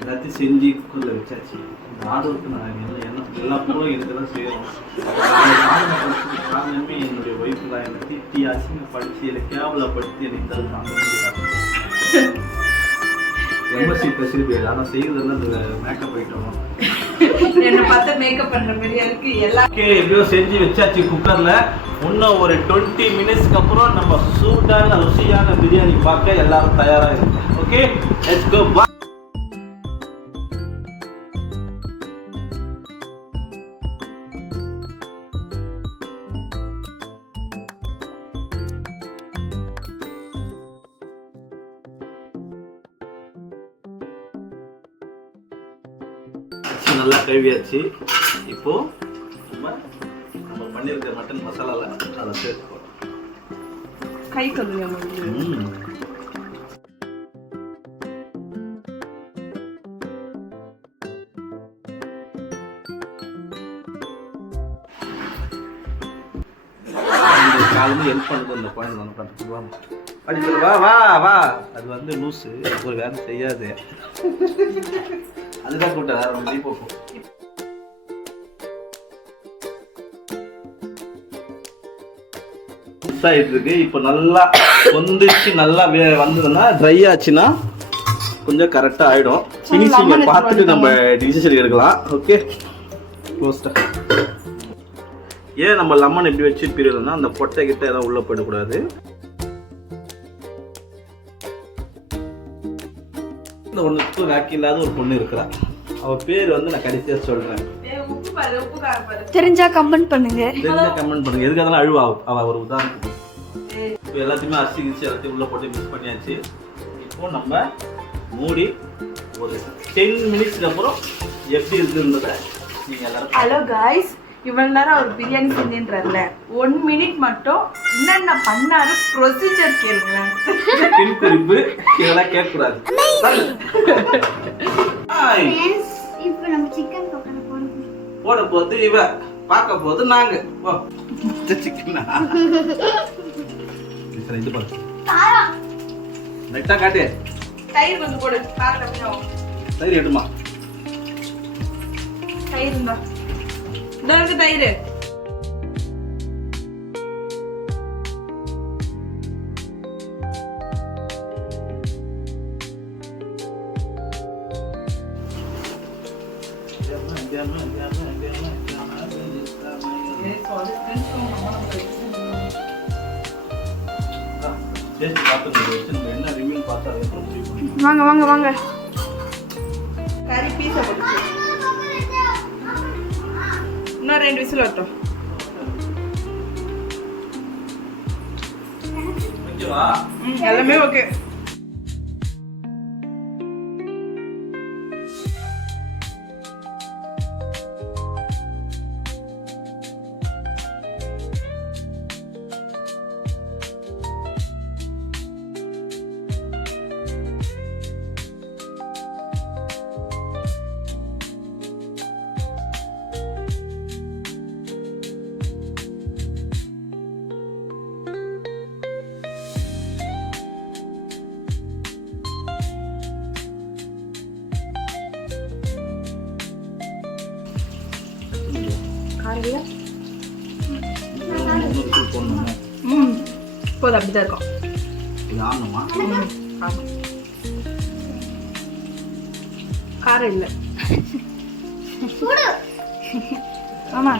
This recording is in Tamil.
எல்லாத்தையும் செஞ்சு குக்கரில் வச்சாச்சு. ஆர்டருக்கு நான் எல்லா பொருளும் எனக்கு தான் செய்யணும். காரணமே என்னுடைய ஒய்ஃபு தான். என்னை திட்டி அசிங்கப்படுத்தி என்னை கேவலப்படுத்தி என்னை தருவாங்க. எம்எஸ்சி பேசிட்டு ஆனால் செய்யறதுல அந்த மேக்கப் ஐட்டம் என்ன பார்த்தா மேக்கப் பண்ற மாதிரியா இருக்கு எல்லாம். ஓகே, எப்படியோ செஞ்சு வச்சாச்சு குக்கர்ல. இன்னும் ஒரு 20 மினிட்ஸ்க்கு அப்புறம் நம்ம சூடான ருசியான பிரியாணி பார்க்க எல்லாரும் தயாராக இருக்கும். Okay, let's go. நல்லா கழுவியாச்சு. இப்போ நம்ம பண்ணியிருக்க மட்டன் மசாலால அதை சேர்த்துக்கோ. கை கழுவுங்க. காலமும் ஹெல்ப் பண்ணுது அந்த குழந்தை வந்து பண்ணுறதுக்கு. அப்படி சொல்லு, வா வா வா. அது வந்து லூஸு, ஒரு வேலை செய்யாது. அதுதான் கூட்ட வேற ஒன்று போகும். மிஸ் ஆகிட்டு இருக்கு. இப்போ நல்லா வந்துச்சு. நல்லா வந்ததுன்னா ட்ரை ஆச்சுன்னா கொஞ்சம் கரெக்டாக ஆகிடும். ஃபினிஷிங்கை பார்த்துட்டு நம்ம டிசிஷன் எடுக்கலாம். ஓகே, க்ளோஸ்டா. ஏன் நம்ம லெமன் எப்படி வச்சு பிரிவுனா அந்த பொட்டை கிட்ட எதாவது உள்ளே போயிடக்கூடாது. இந்த ஒன்றுக்கு வேக்கி இல்லாத ஒரு பொண்ணு இருக்கிறா. அவள் பேர் வந்து நான் கடைசியாக சொல்கிறேன். தெரிஞ்சா கமெண்ட் பண்ணுங்க. எதுக்கு அதெல்லாம் அழுவா அவள் ஒரு உதாரணத்துக்கு. இப்போ எல்லாத்தையுமே அரிசி கிரிச்சி எல்லாத்தையும் உள்ளே போட்டு மிக்ஸ் பண்ணியாச்சு. இப்போ நம்ம மூடி ஒரு 10 மினிட்ஸ்க்கு அப்புறம் எப்படி இருக்குன்றதை நீங்கள் எல்லாரும். ஹலோ காய்ஸ், இவ்வளவு நேரம் அவர் பிரியாணி செஞ்சுன்றல 1 மினிட் மட்டும் என்னென்ன பண்ணாரு ப்ரொசீஜர் கேளுங்களேன். பின் குறிப்பு இதெல்லாம் கேட்கக்கூடாது. இப்போ நம்ம சிக்கன் போட போது இவ பார்க்க போது நாங்க சிக்கனா இது பாரு. நெட்டா காட்டு. தயிர் கொஞ்சம் போடு. காரம் தயிர் எடுமா. தயிர் இருந்தா இதற்கு தயிர். வாங்க வாங்க வாங்க. கறி பீஸா போட்டு இன்னும் 2 விசில் வரட்டும். எல்லாமே ஓகே. போதும், அப்படிதான் இருக்கும். காரம் இல்லை. ஆமா.